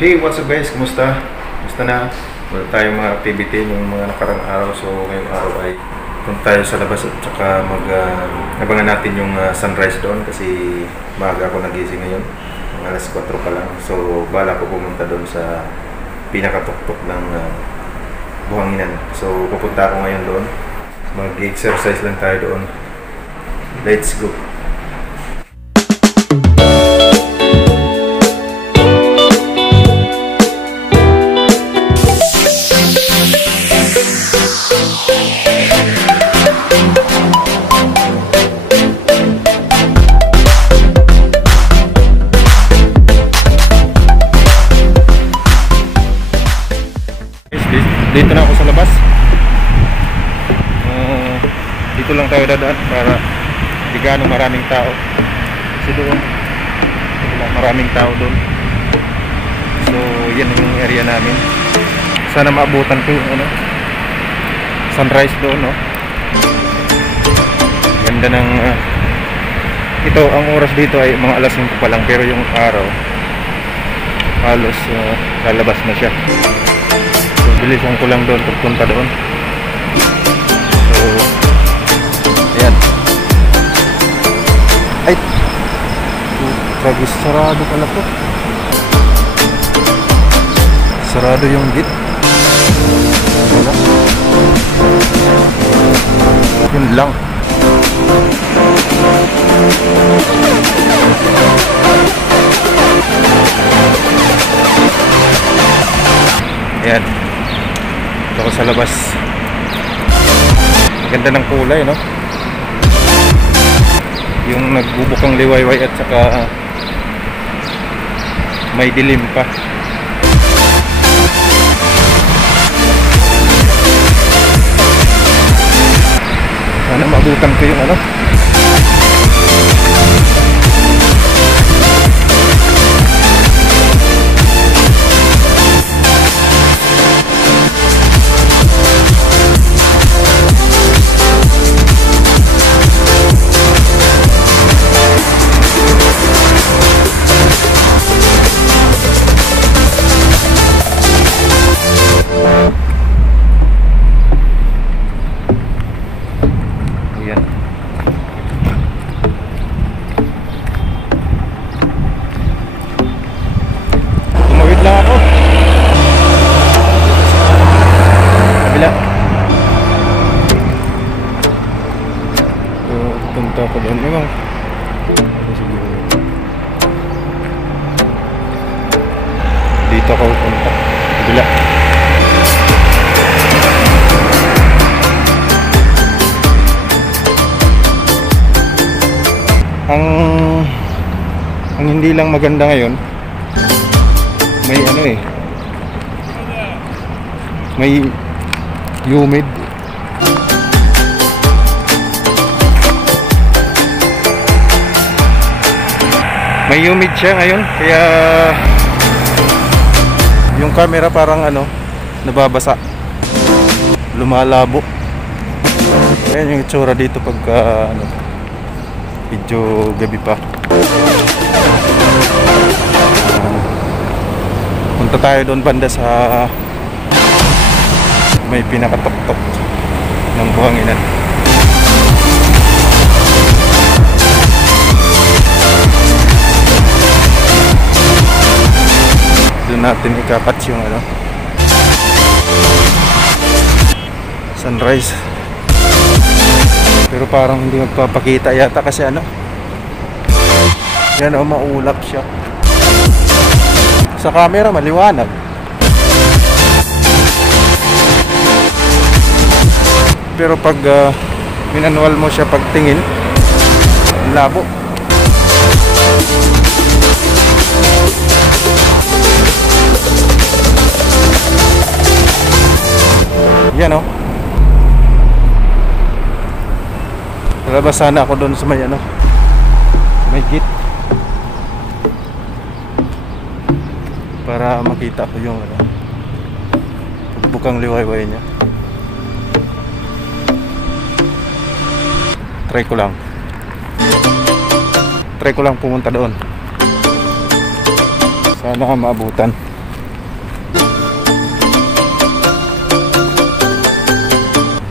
Hey, what's up guys? Kumusta? Kumusta na? Wala tayong mga activity ng mga nakarang araw. So ngayong araw ay punta tayo sa labas at saka abangan natin yung sunrise doon kasi maaga ako nagising ngayon. Alas 4 pa lang. So bala ko pumunta doon sa pinakatuktok ng buhanginan. So pupunta ako ngayon doon. Mag-exercise lang tayo doon. Let's go! Dito na ako sa labas. Dito lang tayo dadaan para di gaano maraming tao. Kasi doon wala maraming tao doon. So yan yung area namin. Sana maabutan ko yung sunrise doon, no? Ganda ng ito, ang oras dito ay mga alas 5 pa lang, pero yung araw halos lalabas na siya. Bilisan ko lang doon pagpunta doon. So ayan. Ay, tragis, sarado pala to. Sarado yung gate. Wala. Yun lang. Ayan, ako sa labas. Ganda ng kulay, no? Yung nagbubukang liwayway at saka may dilim pa. Sana maabutan ko yung punta ko doon. Ewan dito ako punta kabila. Ang hindi lang maganda ngayon, may may humid. May humid siya ngayon, kaya yung camera parang nababasa, lumalabo. Ayan yung itsura dito pagka medyo gabi pa. Punta tayo doon banda sa may pinakatuktok ng buhanginan. Doon natin ikakatch yung sunrise. Pero parang hindi magpapakita yata kasi yan maulap siya. Sa camera maliwanag, pero pag minanual mo siya pagtingin, labo. Yan lalabas sana ako doon sa may may gate para makita ko yung bukang liwayway niya. Try ko lang pumunta doon. Sana maabutan.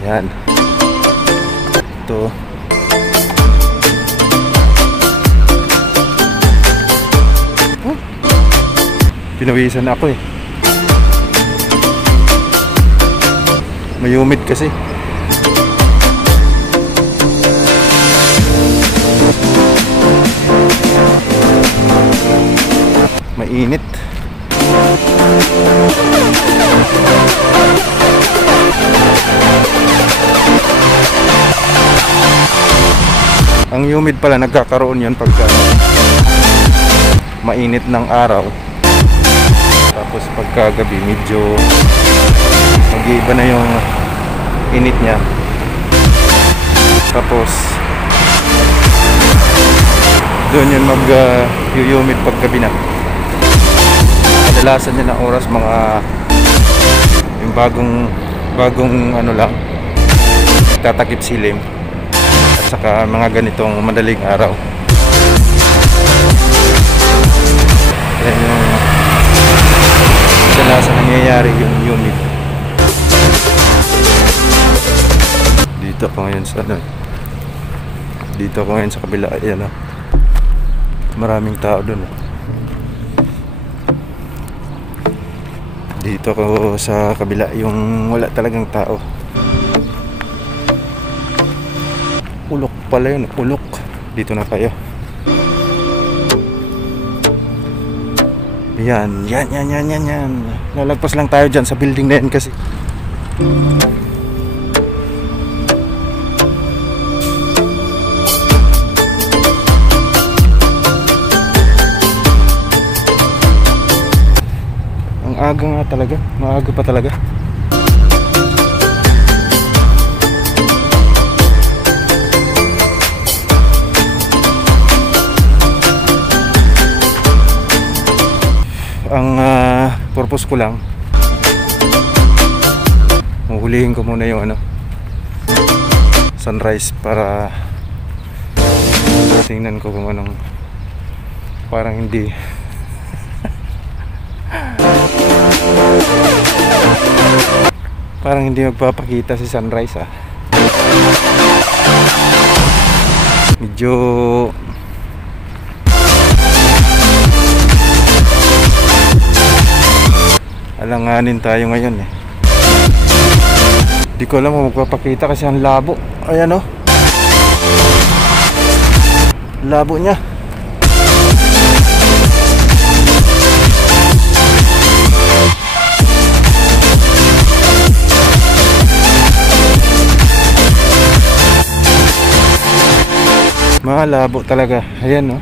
Yan. Ito. Pinawisan na ako eh. May humid kasi. Mainit. Ang humid pala nagkakaroon yun pagka mainit ng araw. Tapos pagkagabi medyo mag-iiba na yung init niya. Tapos doon yun mag-humid paggabi na. Kadalasan niya na oras mga yung bagong ano lang, tatakip silim at saka mga ganitong madaling araw. Yan yung kadalasan nangyayari yung humid. Dito ako ngayon sa dito ako ngayon sa kabila. Ayan o, maraming tao dun. Dito ako sa kabila yung wala talagang tao. Ulok pala yun, ulok. Dito na tayo. Yan. Lalagpas lang tayo dyan sa building na yan kasi. Ang aga nga talaga. Maaga pa talaga. Ang purpose ko lang, huhulihin ko muna yung sunrise para tingnan ko kung anong parang hindi parang hindi magpapakita si sunrise medyo alanganin tayo ngayon eh. Di ko alam kung magpapakita kasi ang labo. Ayan o, labo niya. Malabo talaga. Ayan o.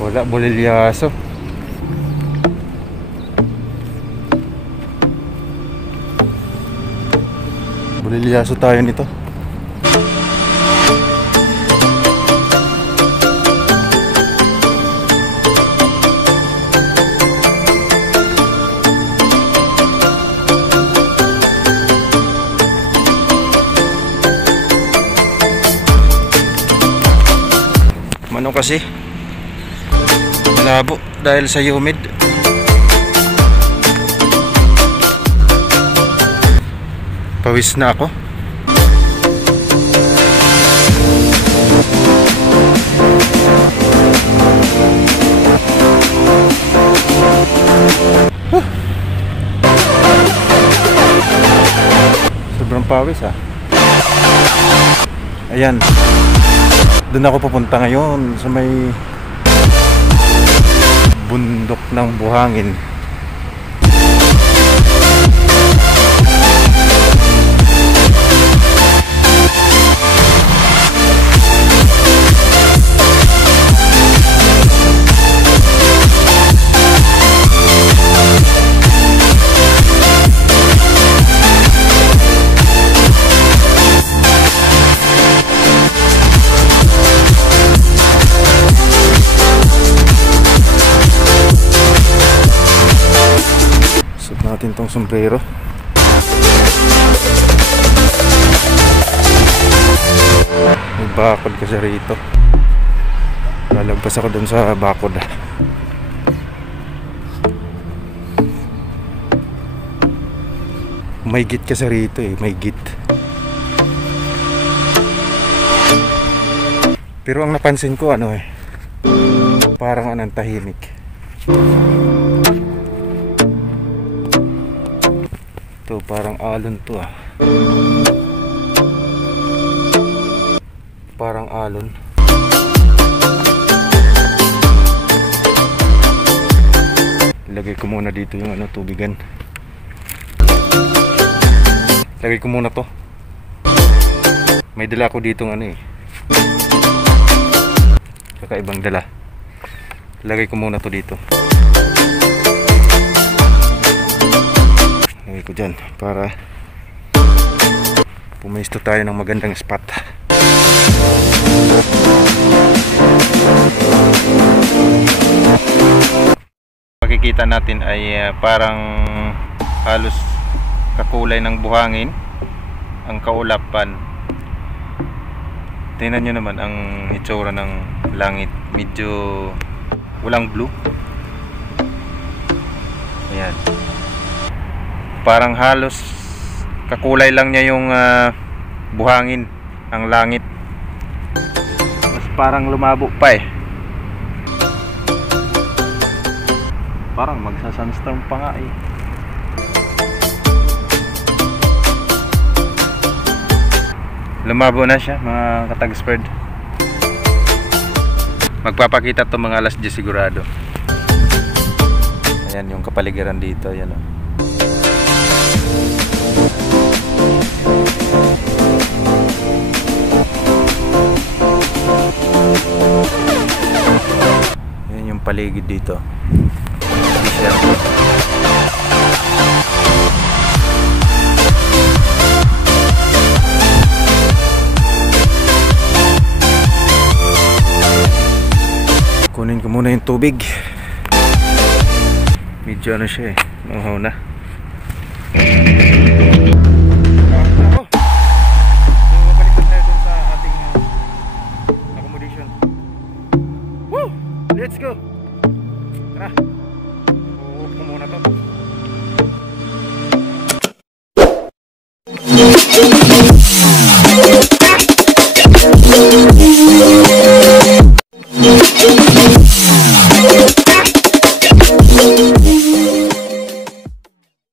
Wala, bolilyaso. Bolilyaso tayo nito. Ano kasi? Malabo dahil sa humid. Pawis na ako. Sobrang pawis Ayan. Doon ako pupunta ngayon sa may bundok ng buhangin. sombrero. May bakod kasi rito. Lalagpas ako dun sa bakod. May git kasi rito eh, may git. Pero ang napansin ko ano eh, parang anong tahimik. Ito parang alon to ah. Parang alon. Lagay ko muna dito yung ano, tubigan. Lagay ko muna to. May dala ko dito ng ano eh, kakaibang dala. Lagay ko muna to dito. Lagay ko dyan para pumisto tayo ng magandang spot. Makikita natin ay parang halos kakulay ng buhangin ang kaulapan. Tingnan nyo naman ang itsura ng langit, medyo walang blue. Ayan, parang halos kakulay lang niya yung buhangin, ang langit. Mas parang lumabo pa eh, parang magsa-sunstorm pa nga eh. Lumabo na siya mga katagsford. Magpapakita to mga alas 10 sigurado. Ayan yung kapaligiran dito. Ayan o. Ayan yung paligid dito. Kunin ko muna yung tubig. Medyo ano siya eh, mahaw na. Ako, so baliktad na dun sa ating accommodation. Woo! Let's go! Tara, uup ko muna to.